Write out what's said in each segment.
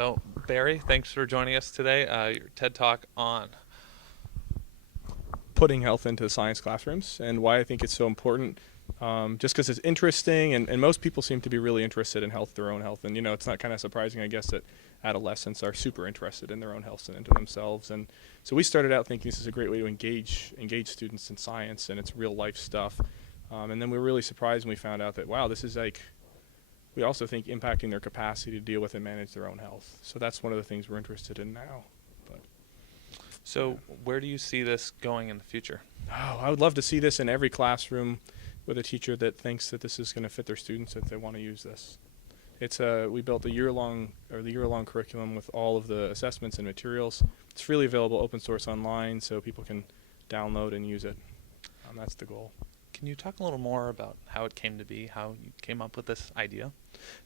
So, Barry, thanks for joining us today. Your TED Talk on. Putting health into science classrooms and why I think it's so important. Just because it's interesting, and most people seem to be really interested in health, their own health. And, it's not kind of surprising, I guess, that adolescents are super interested in their own health and into themselves. And so we started out thinking this is a great way to engage students in science and it's real life stuff. And then we were really surprised when we found out that, wow, this is we also think impacting their capacity to deal with and manage their own health. So that's one of the things we're interested in now. So, where do you see this going in the future? Oh, I would love to see this in every classroom with a teacher that thinks that this is going to fit their students if they want to use this. We built the year-long curriculum with all of the assessments and materials. It's freely available, open source online, so people can download and use it. That's the goal. Can you talk a little more about how it came to be, how you came up with this idea?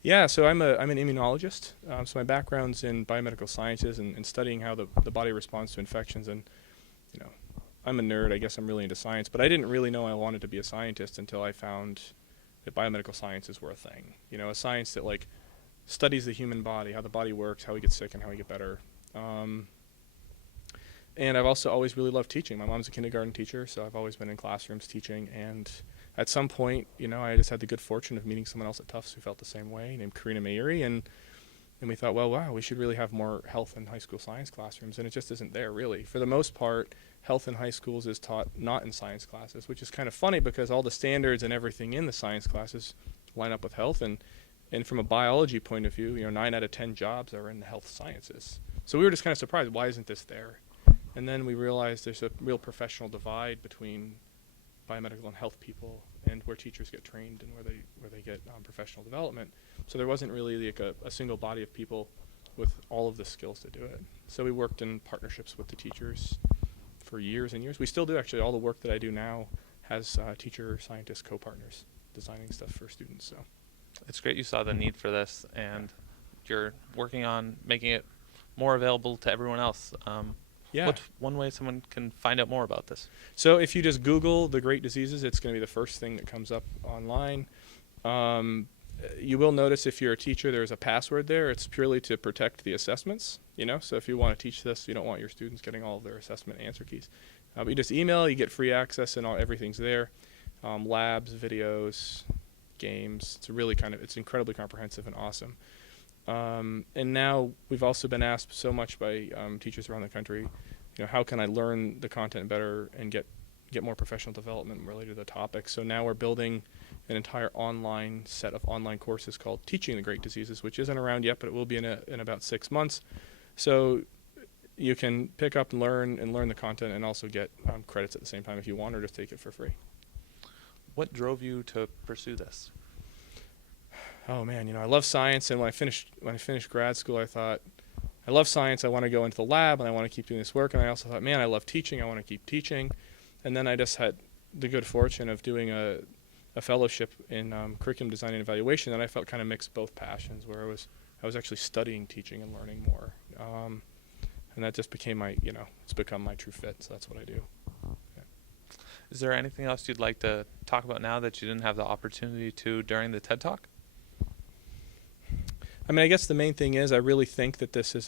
Yeah, so I'm an immunologist. So my background's in biomedical sciences and studying how the body responds to infections. And, I'm a nerd. I guess I'm really into science. But I didn't really know I wanted to be a scientist until I found that biomedical sciences were a thing. A science that, studies the human body, how the body works, how we get sick, and how we get better. And I've also always really loved teaching. My mom's a kindergarten teacher, so I've always been in classrooms teaching. And at some point, I just had the good fortune of meeting someone else at Tufts who felt the same way, named Karina Mayuri. And we thought, well, wow, we should really have more health in high school science classrooms. And it just isn't there, really. For the most part, health in high schools is taught not in science classes, which is kind of funny because all the standards and everything in the science classes line up with health. And from a biology point of view, 9 out of 10 jobs are in the health sciences. So we were just kind of surprised, why isn't this there? And then we realized there's a real professional divide between biomedical and health people and where teachers get trained and where they get professional development. So there wasn't really a single body of people with all of the skills to do it. So we worked in partnerships with the teachers for years and years. We still do, actually. All the work that I do now has teacher-scientist co-partners designing stuff for students. So It's great you saw the need for this, and you're working on making it more available to everyone else. Yeah. What's one way someone can find out more about this? So if you just Google the great diseases, it's going to be the first thing that comes up online. You will notice if you're a teacher, there's a password there. It's purely to protect the assessments, So if you want to teach this, you don't want your students getting all of their assessment answer keys. But you just email, you get free access, and everything's there. Labs, videos, games. It's incredibly comprehensive and awesome. And now we've also been asked so much by teachers around the country, how can I learn the content better and get more professional development related to the topic. So now we're building an entire online set of online courses called Teaching the Great Diseases, which isn't around yet, but it will be in about 6 months. So you can pick up and learn the content and also get credits at the same time if you want, or just take it for free. What drove you to pursue this? Oh man, I love science, and when I finished grad school, I thought, I love science, I want to go into the lab, and I want to keep doing this work, and I also thought, man, I love teaching, I want to keep teaching. And then I just had the good fortune of doing a fellowship in curriculum design and evaluation, and I felt kind of mixed both passions, where I was actually studying teaching and learning more. And that just became it's become my true fit, so that's what I do. Yeah. Is there anything else you'd like to talk about now that you didn't have the opportunity to during the TED Talk? I guess the main thing is I really think that this is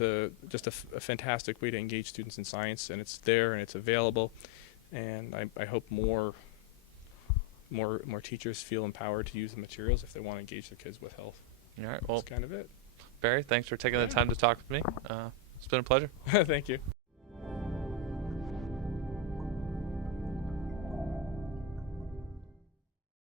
just a fantastic way to engage students in science, and it's there and it's available, and I hope more teachers feel empowered to use the materials if they want to engage their kids with health. All right. Well, that's kind of it. Barry, thanks for taking the time to talk with me. It's been a pleasure. Thank you.